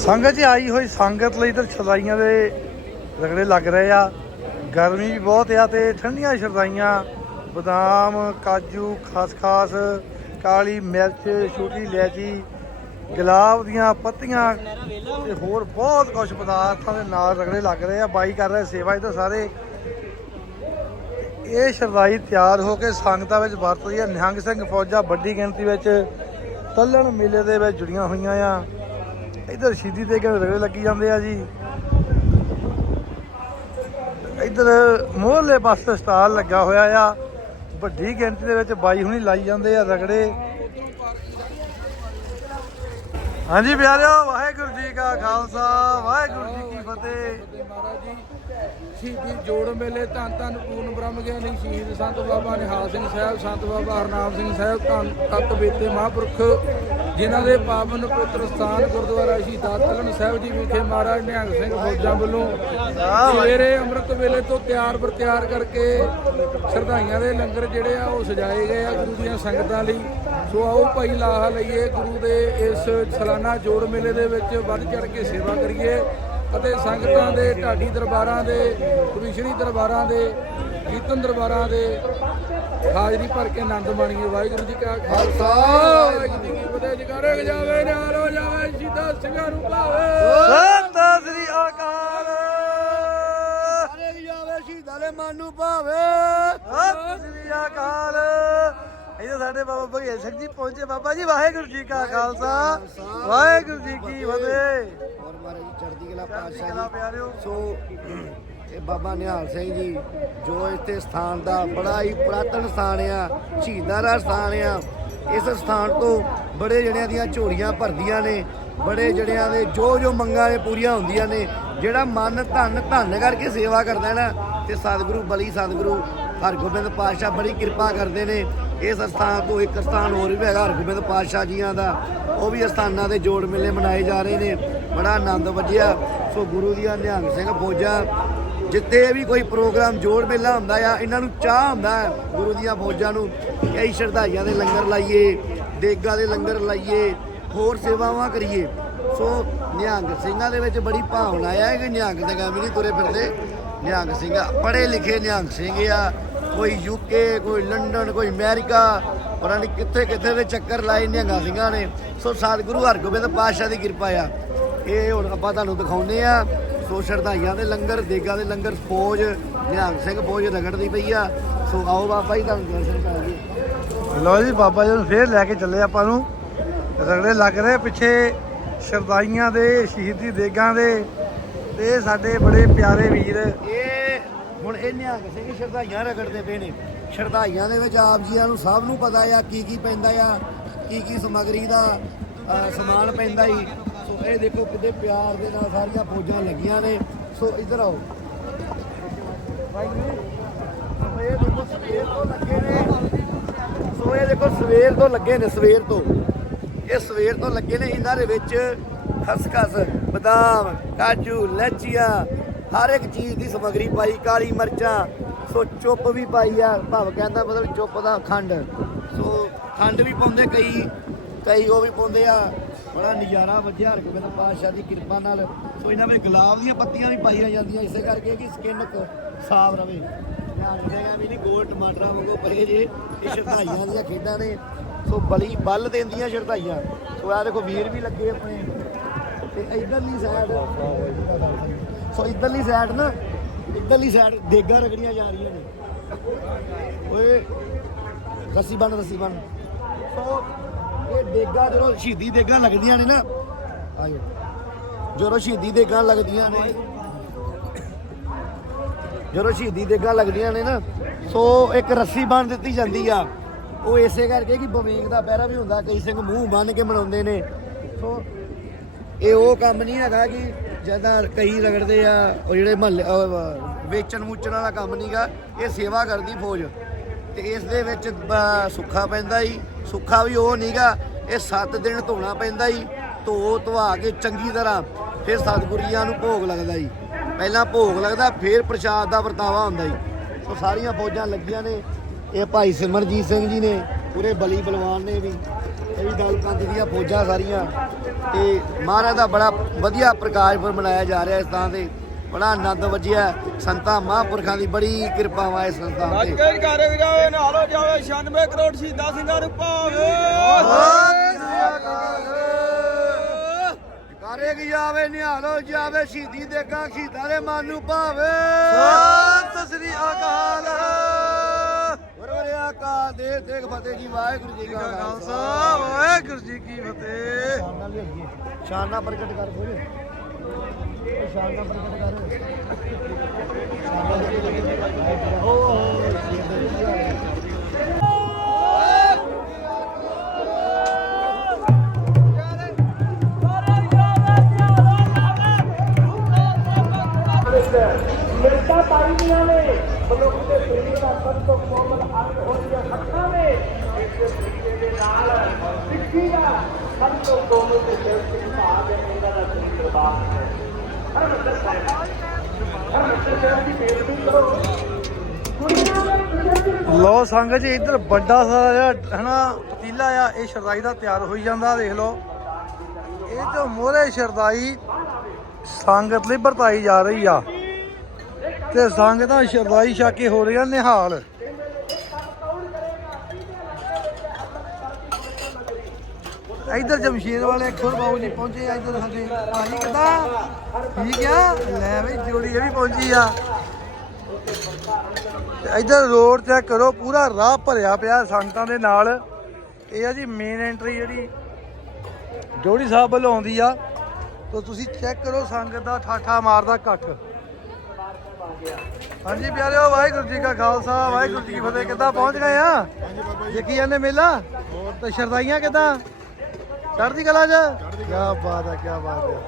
ਸੰਗਤ 'ਚ ਆਈ ਹੋਈ ਸੰਗਤ ਲਈ ਤਾਂ ਛਦਾਈਆਂ ਦੇ ਰਗੜੇ ਲੱਗ ਰਹੇ ਆ। ਗਰਮੀ ਵੀ ਬਹੁਤ ਆ ਤੇ ਠੰਡੀਆਂ ਛਦਾਈਆਂ, ਬਦਾਮ, ਕਾਜੂ, ਖਸਖਾਸ, ਕਾਲੀ ਮਿਰਚ, ਛੋਟੀ ਇਲਾਇਚੀ, ਗੁਲਾਬ ਦੀਆਂ ਪੱਤੀਆਂ ਤੇ ਹੋਰ ਬਹੁਤ ਕੁਝ ਪਦਾਰਥਾਂ ਦੇ ਨਾਲ ਰਗੜੇ ਲੱਗ ਰਹੇ ਆ। ਬਾਈ ਕਰ ਰਹੇ ਸੇਵਾ ਇਹ ਤਾਂ ਸਾਰੇ। ਇਹ ਸ਼ਰਦਾਈ ਤਿਆਰ ਹੋ ਕੇ ਸੰਗਤਾਂ ਵਿੱਚ ਵਰਤ ਰਹੀ ਹੈ ਨਿਹੰਗ ਸਿੰਘ ਫੌਜਾਂ ਵੱਡੀ ਗਿਣਤੀ ਵਿੱਚ ਤੱਲਣ ਮੇਲੇ ਦੇ ਵਿੱਚ ਜੁੜੀਆਂ ਹੋਈਆਂ ਆ। ਇੱਧਰ ਸ਼ਹੀਦੀ ਦੇ ਕੇ ਰਗੜੇ ਲੱਗੀ ਜਾਂਦੇ ਆ ਜੀ। ਇੱਧਰ ਮੋਹਲੇ ਪਾਸੇ ਸਟਾਲ ਲੱਗਾ ਹੋਇਆ ਆ। ਵੱਡੀ ਗਿਣਤੀ ਦੇ ਵਿੱਚ ਬਾਈ ਹੁਣੀ ਲਾਈ ਜਾਂਦੇ ਆ ਰਗੜੇ। ਹਾਂਜੀ ਪਿਆਰਿਓ, ਵਾਹਿਗੁਰੂ ਜੀ ਕਾ ਖਾਲਸਾ, ਵਾਹਿਗੁਰੂ ਜੀ ਕੀ ਫਤਿਹ। ਮਹਾਰਾਜ ਜੀ ਸ਼ਹੀਦੀ ਜੋੜ ਮੇਲੇ ਧੰਨ ਧੰਨ ਪੂਰਨ ਬ੍ਰਹਮ ਗਿਆਨੀ ਸ਼ਹੀਦ ਸੰਤ ਬਾਬਾ ਨਿਹਾਲ ਸਿੰਘ ਸਾਹਿਬ, ਸੰਤ ਬਾਬਾ ਹਰਨਾਮ ਸਿੰਘ ਸਾਹਿਬ, ਧੰਨ ਤਤ ਬੇਤੇ ਮਹਾਂਪੁਰਖ, ਜਿਨ੍ਹਾਂ ਦੇ ਪਾਵਨ ਪੁੱਤਰ ਸਥਾਨ ਗੁਰਦੁਆਰਾ ਸ਼ਹੀਦਾਂ ਤਲਣ ਸਾਹਿਬ ਜੀ ਵਿਖੇ ਮਹਾਰਾਜ ਨਿਹੰਗ ਸਿੰਘ ਫੌਜਾਂ ਵੱਲੋਂ ਸਵੇਰੇ ਅੰਮ੍ਰਿਤ ਵੇਲੇ ਤੋਂ ਤਿਆਰ ਬਰ ਤਿਆਰ ਕਰਕੇ ਸ਼ਰਧਾਈਆਂ ਦੇ ਲੰਗਰ ਜਿਹੜੇ ਆ ਉਹ ਸਜਾਏ ਗਏ ਆ ਗੁਰੂ ਦੀਆਂ ਸੰਗਤਾਂ ਲਈ। ਸੋ ਆਓ ਭਾਈ ਲਾਹਾ ਲਈਏ ਗੁਰੂ ਦੇ ਇਸ ਸਾਲਾਨਾ ਜੋੜ ਮੇਲੇ ਦੇ ਵਿੱਚ ਵੱਧ ਚੜ ਕੇ ਸੇਵਾ ਕਰੀਏ ਅਤੇ ਸੰਗਤਾਂ ਦੇ ਢਾਡੀ ਦਰਬਾਰਾਂ ਦੇ ਕਮਿਸ਼ਨਰੀ ਦਰਬਾਰਾਂ ਦੇ ਕੀਰਤਨ ਦਰਬਾਰਾਂ ਦੇ ਹਾਜ਼ਰੀ ਭਰ ਕੇ ਆਨੰਦ ਮਾਣੀਏ। ਵਾਹਿਗੁਰੂ ਜੀ ਕਾ ਖਾਲਸਾ। ਵਾਹਿਗੁਰੂ ਜੀ ਕੀ ਫਤਿਹ। ਜਕਾਰੇ ਗਜਾਵੇ ਨਾਲ ਹੋ ਜਾਵੇ ਸ਼ਹੀਦਾਂ ਸਿੰਘਾਂ ਨੂੰ ਭਾਵੇ। ਸਤਿ ਸ੍ਰੀ ਅਕਾਲ। ਸਾਰੇ ਦੀ ਜਾਵੇ ਸ਼ਹੀਦਾਂ ਦੇ ਮਨ ਨੂੰ ਭਾਵੇ। ਸਤਿ ਸ੍ਰੀ ਅਕਾਲ। ਇਹ ਸਾਡੇ ਬਾਬਾ ਭਗਤ ਸਿੰਘ ਜੀ ਪਹੁੰਚੇ। ਬਾਬਾ ਜੀ ਵਾਹਿਗੁਰੂ ਜੀ ਕਾ ਖਾਲਸਾ। ਵਾਹਿਗੁਰੂ ਜੀ ਕੀ ਫਤਿਹ। ਔਰ ਮਹਾਰਾਜ ਜੀ ਚੜ੍ਹਦੀ ਕਲਾ ਪਾਤਸ਼ਾਹ ਜੀ। ਸੋ ਇਹ ਬਾਬਾ ਨਿਹਾਲ ਸਿੰਘ ਜੀ ਜੋ ਇੱਥੇ ਸਥਾਨ ਦਾ ਬੜਾ ਹੀ ਪੁਰਾਤਨ ਸਥਾਨ ਆ ਦਾ ਸਥਾਨ ਆ ਇਸ ਸਥਾਨ ਤੋਂ ਬੜੇ ਜਣਿਆਂ ਦੀਆਂ ਝੋਲੀਆਂ ਭਰਦੀਆਂ ਨੇ। ਬੜੇ ਜਣਿਆਂ ਦੇ ਜੋ ਜੋ ਮੰਗਾਂ ਨੇ ਪੂਰੀਆਂ ਹੁੰਦੀਆਂ ਨੇ ਜਿਹੜਾ ਮਨ ਧੰਨ ਧੰਨ ਕਰਕੇ ਸੇਵਾ ਕਰਦਾ ਨਾ ਤੇ ਸਤਿਗੁਰੂ ਬਲੀ ਸਤਿਗੁਰੂ ਹਰਗੋਬਿੰਦ ਪਾਤਸ਼ਾਹ ਬੜੀ ਕਿਰਪਾ ਕਰਦੇ ਨੇ। ਇਸ ਅਸਥਾਨ ਤੋਂ ਇੱਕ ਅਸਥਾਨ ਹੋਰ ਵੀ ਹੈਗਾ, ਹਰਗੋਬਿੰਦ ਪਾਤਸ਼ਾਹ ਜੀਆਂ ਦਾ। ਉਹ ਵੀ ਅਸਥਾਨਾਂ ਦੇ ਜੋੜ ਮੇਲੇ ਮਨਾਏ ਜਾ ਰਹੇ ਨੇ। ਬੜਾ ਆਨੰਦ ਵੱਜਿਆ ਸੋ ਗੁਰੂ ਦੀਆਂ ਨਿਹੰਗ ਸਿੰਘ ਫੌਜਾਂ, ਜਿੱਥੇ ਵੀ ਕੋਈ ਪ੍ਰੋਗਰਾਮ ਜੋੜ ਮੇਲਾ ਹੁੰਦਾ ਆ, ਇਹਨਾਂ ਨੂੰ ਚਾਹ ਹੁੰਦਾ ਗੁਰੂ ਦੀਆਂ ਫੌਜਾਂ ਨੂੰ ਕਈ ਸ਼ਰਧਾਈਆਂ ਦੇ ਲੰਗਰ ਲਾਈਏ, ਦੇਗਾਂ ਦੇ ਲੰਗਰ ਲਾਈਏ, ਹੋਰ ਸੇਵਾਵਾਂ ਕਰੀਏ। ਸੋ ਨਿਹੰਗ ਸਿੰਘਾਂ ਦੇ ਵਿੱਚ ਬੜੀ ਭਾਵਨਾ ਆ ਕਿ ਨਿਹੰਗ ਦੇ ਵੀ ਨਹੀਂ ਤੁਰੇ ਫਿਰਦੇ। ਨਿਹੰਗ ਸਿੰਘ ਪੜ੍ਹੇ ਲਿਖੇ ਨਿਹੰਗ ਸਿੰਘ ਆ। ਕੋਈ ਯੂਕੇ ਕੋਈ ਲੰਡਨ ਕੋਈ ਅਮਰੀਕਾ ਪਤਾ ਨਹੀਂ ਕਿੱਥੇ ਕਿੱਥੇ ਦੇ ਚੱਕਰ ਲਾਏ ਨਿਹੰਗਾਂ ਸਿੰਘਾਂ ਨੇ। ਸੋ ਸਤਿਗੁਰੂ ਹਰਗੋਬਿੰਦ ਪਾਤਸ਼ਾਹ ਦੀ ਕਿਰਪਾ ਆ। ਇਹ ਹੁਣ ਆਪਾਂ ਤੁਹਾਨੂੰ ਦਿਖਾਉਨੇ ਆ। ਸੋ ਸ਼ਰਧਾਈਆਂ ਦੇ ਲੰਗਰ ਦੇਗਾ ਦੇ ਲੰਗਰ ਫੌਜ ਨਿਹੰਗ ਸਿੰਘ ਫੌਜ ਰਗੜਦੀ ਪਈ ਆ। ਸੋ ਆਓ ਬਾਬਾ ਜੀ ਤੁਹਾਨੂੰ ਦਰਸ਼ਨ ਕਰਾਂਗੇ। ਲੋ ਜੀ ਬਾਬਾ ਜੀ ਨੂੰ ਫੇਰ ਲੈ ਕੇ ਚੱਲੇ ਆਪਾਂ ਨੂੰ। ਰਗੜੇ ਲੱਗ ਰਹੇ ਪਿੱਛੇ ਸ਼ਰਦਾਈਆਂ ਦੇ ਸ਼ਹੀਦੀ ਦੇਗਾਂ ਦੇ। ਤੇ ਸਾਡੇ ਬੜੇ ਪਿਆਰੇ ਵੀਰ। ਇਹ ਹੁਣ ਇਹ ਕਿਸੇ ਕਿ ਸ਼ਰਧਾਈਆਂ ਰਗੜਦੇ ਪਏ ਨੇ। ਸ਼ਰਧਾਈਆਂ ਦੇ ਵਿੱਚ ਆਪ ਜੀਆਂ ਨੂੰ ਸਭ ਨੂੰ ਪਤਾ ਆ ਕੀ ਕੀ ਪੈਂਦਾ ਆ, ਕੀ ਕੀ ਸਮੱਗਰੀ ਦਾ ਸਮਾਨ ਪੈਂਦਾ ਹੀ ਸੋ ਇਹ ਦੇਖੋ ਕਿਤੇ ਪਿਆਰ ਦੇ ਨਾਲ ਸਾਰੀਆਂ ਫੌਜਾਂ ਲੱਗੀਆਂ ਨੇ। ਸੋ ਇੱਧਰ ਆਓ। ਭਾਈ ਜੀ ਇਹ ਦੇਖੋ ਸਵੇਰ ਤੋਂ ਲੱਗੇ ਨੇ। ਸੋ ਇਹ ਦੇਖੋ ਸਵੇਰ ਤੋਂ ਲੱਗੇ ਨੇ, ਸਵੇਰ ਤੋਂ। ਇਹ ਸਵੇਰ ਤੋਂ ਲੱਗੇ ਨੇ, ਇਹਨਾਂ ਦੇ ਵਿੱਚ ਖਸਖਸ, ਬਦਾਮ, ਕਾਜੂ, ਲੈਚੀਆਂ ਹਰ ਇੱਕ ਚੀਜ਼ ਦੀ ਸਮਗਰੀ ਪਾਈ, ਕਾਲੀ ਮਿਰਚਾਂ, ਸੋ ਚੁੱਪ ਵੀ ਪਾਈ ਆ, ਭਾਵ ਕਹਿੰਦਾ ਮਤਲਬ ਚੁੱਪ ਦਾ ਖੰਡ। ਸੋ ਖੰਡ ਵੀ ਪਾਉਂਦੇ ਕਈ ਕਈ ਉਹ ਵੀ ਪਾਉਂਦੇ ਆ। ਬੜਾ ਨਜ਼ਾਰਾ ਵੱਜਿਆ ਹਰਗੋਬਿੰਦ ਪਾਤਸ਼ਾਹ ਦੀ ਕਿਰਪਾ ਨਾਲ। ਸੋ ਇਹਨਾਂ ਵਿੱਚ ਗੁਲਾਬ ਦੀਆਂ ਪੱਤੀਆਂ ਵੀ ਪਾਈਆਂ ਜਾਂਦੀਆਂ, ਇਸੇ ਕਰਕੇ ਕਿ ਸਕਿਨ ਸਾਫ਼ ਰਵੇ। ਧਿਆਨ ਰੱਖਿਆ ਵੀ ਨਹੀਂ ਗੋਲ ਟਮਾਟਰਾਂ ਵਾਂਗੂ ਪਏ ਜੇ, ਇਹ ਸ਼ਰਧਾਈਆਂ ਦੀਆਂ ਖੇਡਾਂ ਨੇ। ਸੋ ਬਲੀ ਬਲ ਦਿੰਦੀਆਂ ਸ਼ਰਧਾਈਆਂ। ਸੋ ਆ ਦੇਖੋ, ਵੀਰ ਵੀ ਲੱਗੇ ਆਪਣੇ ਤੇ ਇਧਰਲੀ ਸਾਈਡ ਸੋ ਇਧਰਲੀ ਸਾਈਡ ਨਾ, ਇਧਰਲੀ ਸਾਈਡ ਦੇਗਾ ਰਗੜੀਆਂ ਜਾ ਰਹੀਆਂ ਨੇ। ਓਏ, ਰੱਸੀ ਬੰਨ ਰੱਸੀ ਬੰਨ। ਸੋ ਇਹ ਦੇਗਾ ਜਦੋਂ ਸ਼ਹੀਦੀ ਦੇਗਾ ਲੱਗਦੀਆਂ ਨੇ ਨਾ, ਆਇਓ। ਜਦੋਂ ਸ਼ਹੀਦੀ ਦੇਗਾ ਲੱਗਦੀਆਂ ਨੇ, ਜਦੋਂ ਸ਼ਹੀਦੀ ਦੇਗਾ ਲੱਗਦੀਆਂ ਨੇ ਨਾ, ਸੋ ਇੱਕ ਰੱਸੀ ਬੰਨ ਦਿੱਤੀ ਜਾਂਦੀ ਆ। ਉਹ ਇਸੇ ਕਰਕੇ ਕਿ ਬਵੇਂਗ ਦਾ ਪਹਿਰਾ ਵੀ ਹੁੰਦਾ, ਕਈ ਸਿੰਘ ਮੂੰਹ ਬੰਨ ਕੇ ਮਨਾਉਂਦੇ ਨੇ। ਸੋ ਇਹ ਉਹ ਕੰਮ ਨਹੀਂ ਹੈਗਾ ਕਿ ਜਦਾਂ ਕਈ ਰਗੜਦੇ ਆ, ਉਹ ਜਿਹੜੇ ਮਹੱਲੇ ਵੇਚਣ ਮੂਚਣ ਵਾਲਾ ਕੰਮ ਨਹੀਂਗਾ ਇਹ ਸੇਵਾ ਕਰਦੀ ਫੌਜ। ਤੇ ਇਸ ਦੇ ਵਿੱਚ ਸੁੱਖਾ ਪੈਂਦਾ ਹੀ ਸੁੱਖਾ ਵੀ ਉਹ ਨਹੀਂਗਾ ਇਹ 7 ਦਿਨ ਧੋਣਾ ਪੈਂਦਾ ਹੀ ਧੋ, ਧਵਾ ਕੇ ਚੰਗੀ ਤਰ੍ਹਾਂ ਫਿਰ ਸਤਿਗੁਰੀਆਂ ਨੂੰ ਭੋਗ ਲੱਗਦਾ ਹੀ ਪਹਿਲਾਂ ਭੋਗ ਲੱਗਦਾ, ਫਿਰ ਪ੍ਰਸ਼ਾਦ ਦਾ ਵਰਤਾਵਾ ਹੁੰਦਾ ਹੀ ਸੋ ਸਾਰੀਆਂ ਫੌਜਾਂ ਲੱਗੀਆਂ ਨੇ। ਇਹ ਭਾਈ ਸਿਮਰਜੀਤ ਸਿੰਘ ਜੀ ਨੇ, ਪੂਰੇ ਬਲੀ ਬਲਵਾਨ ਨੇ ਵੀ। ਇਹ ਵੀ ਦਲ ਪੰਥ ਦੀਆਂ ਫੌਜਾਂ ਸਾਰੀਆਂ ਤੇ ਮਹਾਰਾਜ ਦਾ ਬੜਾ ਵਧੀਆ ਪ੍ਰਕਾਸ਼ ਪੁਰਬ ਮਨਾਇਆ ਜਾ ਰਿਹਾ ਇਸ ਥਾਂ ਤੇ। ਬੜਾ ਆਨੰਦ ਵੱਜਿਆ। ਸੰਤਾਂ ਮਹਾਂਪੁਰਖਾਂ ਦੀ ਬੜੀ ਕਿਰਪਾ ਵਾ ਇਸ ਸੰਤਾਂ ਤੇ। ਕੇ ਘਰੇ ਜਾਵੇ ਨਾਲੋ ਜਾਵੇ 96 ਕਰੋੜ ਸ਼ਹੀਦਾਂ ਸਿੰਘਾਂ ਨੂੰ ਭਾਵੇ। ਕਰੇ ਕੀ ਜਾਵੇ ਨਿਹਾਲੋ ਜਾਵੇ ਸ਼ਹੀਦੀ ਦੇਗਾ ਸ਼ਹੀਦਾਂ ਦੇ ਮਨ ਨੂੰ ਭਾਵੇ। ਸਤਿ ਸ੍ਰੀ ਅਕਾਲ। ਗੁਰਵਰੇ ਅਕਾਲ ਦੇ ਦੇਖ ਫਤਿਹ ਜੀ ਵਾਹਿਗੁਰੂ ਜੀ ਕਾ ਖਾਲਸਾ। ਵਾਹਿਗੁਰੂ ਜੀ ਕੀ ਫਤਿਹ। ਸ਼ਾਨ ਲਿਆਈਏ ਸ਼ਾਨ ਪ੍ਰਗਟ ਕਰ ਇਹ ਸ਼ਾਨ ਪ੍ਰਗਟ ਕਰ। ਸ਼ਾਨ ਨਾਲ ਮਨੁੱਖ ਦੇ ਸਰੀਰ ਦਾ ਸਭ ਤੋਂ ਕੋਮਲ ਅੰਗ ਹੋਈਆਂ ਹੱਥਾਂ ਨੇ ਇਸ ਦੇ ਦੇ ਨਾਲ ਸਿੱਖੀ ਦਾ ਸਭ ਤੋਂ ਕੋਮਲ ਤੇ ਦਿਲ ਭਾਗ ਹੈ ਇਹਨਾਂ ਦਾ ਸਰੀਰ ਬਾਤ ਹੈ ਹਰ ਮੰਦਰ ਸਾਹਿਬ ਹਰ ਮੰਦਰ ਸਾਹਿਬ ਦੀ ਬੇਨਤੀ ਕਰੋ ਲੋ ਸੰਗਤ ਜੀ, ਇੱਧਰ ਵੱਡਾ ਸਾਰਾ ਜਿਹੜਾ, ਹਨਾ, ਪਤੀਲਾ ਆ, ਇਹ ਸ਼ਰਦਾਈ ਦਾ ਤਿਆਰ ਹੋਈ ਜਾਂਦਾ, ਦੇਖ ਲਓ। ਇਹ ਤੋਂ ਮੋਹਰੇ ਸ਼ਰਦਾਈ ਸੰਗਤ ਲਈ ਵਰਤਾਈ ਜਾ ਰਹੀ ਆ। ਤੇ ਸੰਗਤਾਂ ਸ਼ਰਦਾਈ ਛਕ ਕੇ ਹੋ ਰਹੀਆਂ ਨਿਹਾਲ। ਇੱਧਰ ਜਮਸ਼ੀਰ ਵਾਲੇ ਅਖਰ ਬਾਬੂ ਜੀ ਪਹੁੰਚੇ ਆ ਸਾਡੇ ਭਾਜੀ ਕਿਦਾਂ? ਠੀਕ ਆ? ਲੈ ਬਈ, ਜੋੜੀ ਇਹ ਵੀ ਪਹੁੰਚੀ ਆ। ਤੇ ਇੱਧਰ ਰੋਡ ਚੈੱਕ ਕਰੋ, ਪੂਰਾ ਰਾਹ ਭਰਿਆ ਪਿਆ ਸੰਗਤਾਂ ਦੇ ਨਾਲ। ਇਹ ਆ ਜੀ ਮੇਨ ਐਂਟਰੀ ਜਿਹੜੀ ਜੋੜੀ ਸਾਹਿਬ ਵੱਲੋਂ ਆਉਂਦੀ ਆ। ਤਾਂ ਤੁਸੀਂ ਚੈੱਕ ਕਰੋ, ਸੰਗਤ ਦਾ ਠਾਠਾ ਮਾਰਦਾ ਇਕੱਠ ਹਾਂਜੀ ਪਿਆਰਿਓ, ਵਾਹਿਗੁਰੂ ਜੀ ਕਾ ਖਾਲਸਾ, ਵਾਹਿਗੁਰੂ ਜੀ ਕੀ ਫਤਿਹ। ਕਿੱਦਾਂ ਪਹੁੰਚ ਗਏ ਆ? ਦੇਖੀ ਜਾਂਦੇ ਮੇਲਾ? ਤੇ ਸ਼ਰਦਾਈਆਂ ਕਿੱਦਾਂ? ਚੜ੍ਹਦੀ ਕਲਾ ਚ? ਕੀ ਬਾਤ ਆ ਕੀ ਬਾਤ ਹੈ